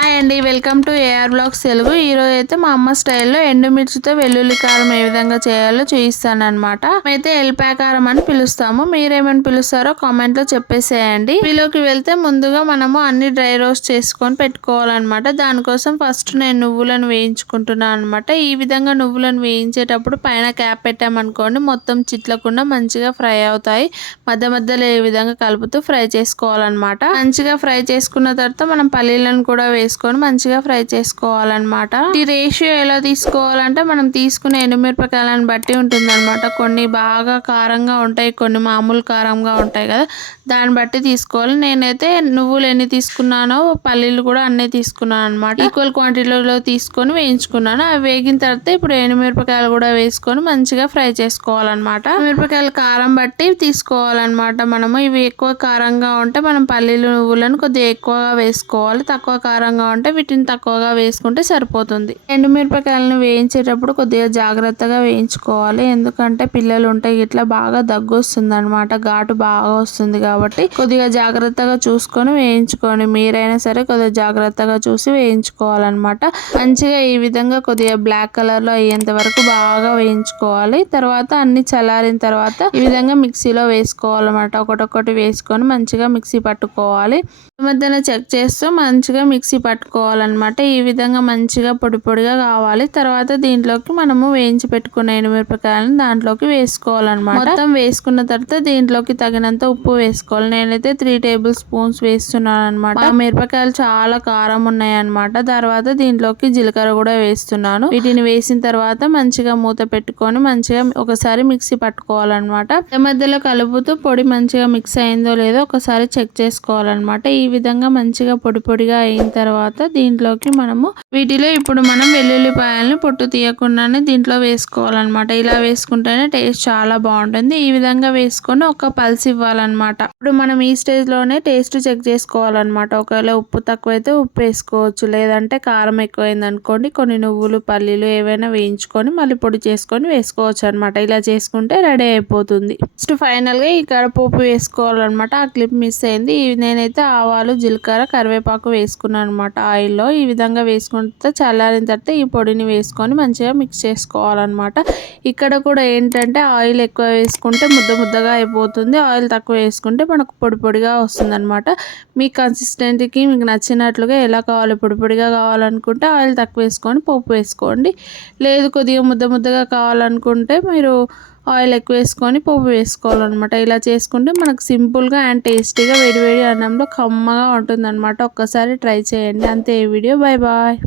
Hi అండి welcome to AR blogs Telugu. ఈరోజు అయితే మా అమ్మ స్టైల్లో ఎండుమిర్చితో వెల్లుల్లి కారం ఏ విధంగా చేయాలో చూపిస్తాను అనమాట అయితే ఎల్పాయ కారం అని పిలుస్తాము. మీరేమని పిలుస్తారో కామెంట్లో చెప్పేసేయండి. వీలోకి వెళ్తే ముందుగా మనము అన్ని డ్రై రోస్ట్ చేసుకొని పెట్టుకోవాలన్నమాట. దానికోసం ఫస్ట్ నేను నువ్వులను వేయించుకుంటున్నాను అనమాట ఈ విధంగా నువ్వులను వేయించేటప్పుడు పైన క్యాప్ పెట్టామనుకోండి మొత్తం చిట్లకుండా మంచిగా ఫ్రై అవుతాయి. మధ్య మధ్యలో ఏ విధంగా కలుపుతూ ఫ్రై చేసుకోవాలన్నమాట. మంచిగా ఫ్రై చేసుకున్న తర్వాత మనం పల్లీలను కూడా వేసి వేసుకొని మంచిగా ఫ్రై చేసుకోవాలన్నమాట. ఈ రేషియో ఎలా తీసుకోవాలంటే మనం తీసుకునే ఎండుమిరపకాయలను బట్టి ఉంటుందన్నమాట. కొన్ని బాగా కారంగా ఉంటాయి కొన్ని మామూలు కారంగా ఉంటాయి కదా. దాన్ని బట్టి తీసుకోవాలి. నేనైతే నువ్వులు ఎన్ని తీసుకున్నానో పల్లీలు కూడా అన్నీ తీసుకున్నాను అనమాట ఈక్వల్ క్వాంటిటీలో తీసుకొని వేయించుకున్నాను. అవి వేగిన తర్వాత ఇప్పుడు ఎండుమిరపకాయలు కూడా వేసుకొని మంచిగా ఫ్రై చేసుకోవాలన్నమాట. మిరపకాయలు కారం బట్టి తీసుకోవాలన్నమాట మనము. ఇవి ఎక్కువ కారంగా ఉంటే మనం పల్లీలు నువ్వులను కొద్దిగా ఎక్కువగా వేసుకోవాలి. తక్కువ కారంగా కారంగా ఉంటే వీటిని తక్కువగా వేసుకుంటే సరిపోతుంది. ఎండుమిరపకాయలను వేయించేటప్పుడు కొద్దిగా జాగ్రత్తగా వేయించుకోవాలి. ఎందుకంటే పిల్లలు ఉంటే ఇట్లా బాగా దగ్గు వస్తుంది అనమాట ఘాటు బాగా వస్తుంది కాబట్టి కొద్దిగా జాగ్రత్తగా చూసుకొని వేయించుకోండి. మీరైనా సరే కొద్దిగా జాగ్రత్తగా చూసి వేయించుకోవాలన్నమాట. మంచిగా ఈ విధంగా కొద్దిగా బ్లాక్ కలర్లో అయ్యేంత వరకు బాగా వేయించుకోవాలి. తర్వాత అన్ని చల్లారిన తర్వాత ఈ విధంగా మిక్సీలో వేసుకోవాలన్నమాట. ఒకటొకటి వేసుకొని మంచిగా మిక్సీ పట్టుకోవాలి. మధ్యన చెక్ చేస్తూ మంచిగా మిక్సీ పట్టుకోవాలన్నమాట. ఈ విధంగా మంచిగా పొడి పొడిగా కావాలి. తర్వాత దీంట్లోకి మనము వేయించి పెట్టుకున్న ఎండుమిరపకాయలను దాంట్లోకి వేసుకోవాలన్నమాట. మొత్తం వేసుకున్న తర్వాత దీంట్లోకి తగినంత ఉప్పు వేసుకోవాలి. నేనైతే త్రీ టేబుల్ స్పూన్స్ వేస్తున్నాను అనమాట మిరపకాయలు చాలా కారం ఉన్నాయి అన్నమాట తర్వాత దీంట్లోకి జీలకర్ర కూడా వేస్తున్నాను. వీటిని వేసిన తర్వాత మంచిగా మూత పెట్టుకొని మంచిగా ఒకసారి మిక్సీ పట్టుకోవాలన్నమాట. మధ్యలో కలుపుతూ పొడి మంచిగా మిక్స్ అయిందో లేదో ఒకసారి చెక్ చేసుకోవాలన్నమాట. ఈ విధంగా మంచిగా పొడి పొడిగా అయిన తర్వాత తర్వాత దీంట్లోకి మనము వీటిలో ఇప్పుడు మనం వెల్లుల్లిపాయలను పొట్టు తీయకుండానే దీంట్లో వేసుకోవాలన్నమాట. ఇలా వేసుకుంటేనే టేస్ట్ చాలా బాగుంటుంది. ఈ విధంగా వేసుకొని ఒక పల్స్ ఇవ్వాలన్నమాట. ఇప్పుడు మనం ఈ స్టేజ్లోనే టేస్ట్ చెక్ చేసుకోవాలన్నమాట. ఒకవేళ ఉప్పు తక్కువైతే ఉప్పు వేసుకోవచ్చు. లేదంటే కారం ఎక్కువైంది అనుకోండి కొన్ని నువ్వులు పల్లీలు ఏవైనా వేయించుకొని మళ్ళీ పొడి చేసుకొని వేసుకోవచ్చు అనమాట ఇలా చేసుకుంటే రెడీ అయిపోతుంది. నెక్స్ట్ ఫైనల్గా ఈ కరపోపు వేసుకోవాలన్నమాట. ఆ క్లిప్ మిస్ అయింది. నేనైతే ఆవాలు జీలకర్ర కరివేపాకు వేసుకున్నాను అనమాట ఆయిల్లో ఈ విధంగా వేసుకుంటే చల్లారిన తర్వాత ఈ పొడిని వేసుకొని మంచిగా మిక్స్ చేసుకోవాలన్నమాట. ఇక్కడ కూడా ఏంటంటే ఆయిల్ ఎక్కువ వేసుకుంటే ముద్ద ముద్దగా అయిపోతుంది. ఆయిల్ తక్కువ వేసుకుంటే మనకు పొడి పొడిగా వస్తుంది అనమాట మీ కన్సిస్టెంట్కి మీకు నచ్చినట్లుగా ఎలా కావాలి పొడి పొడిగా కావాలనుకుంటే ఆయిల్ తక్కువ వేసుకొని పోపు వేసుకోండి. లేదు కొద్దిగా ముద్ద ముద్దగా కావాలనుకుంటే మీరు ఆయిల్ ఎక్కువ వేసుకొని పోపు వేసుకోవాలన్నమాట. ఇలా చేసుకుంటే మనకు సింపుల్గా అండ్ టేస్టీగా వేడివేడి అన్నంలో కమ్మగా ఉంటుందన్నమాట. ఒక్కసారి ట్రై చేయండి. అంతే ఈ వీడియో. Bye bye.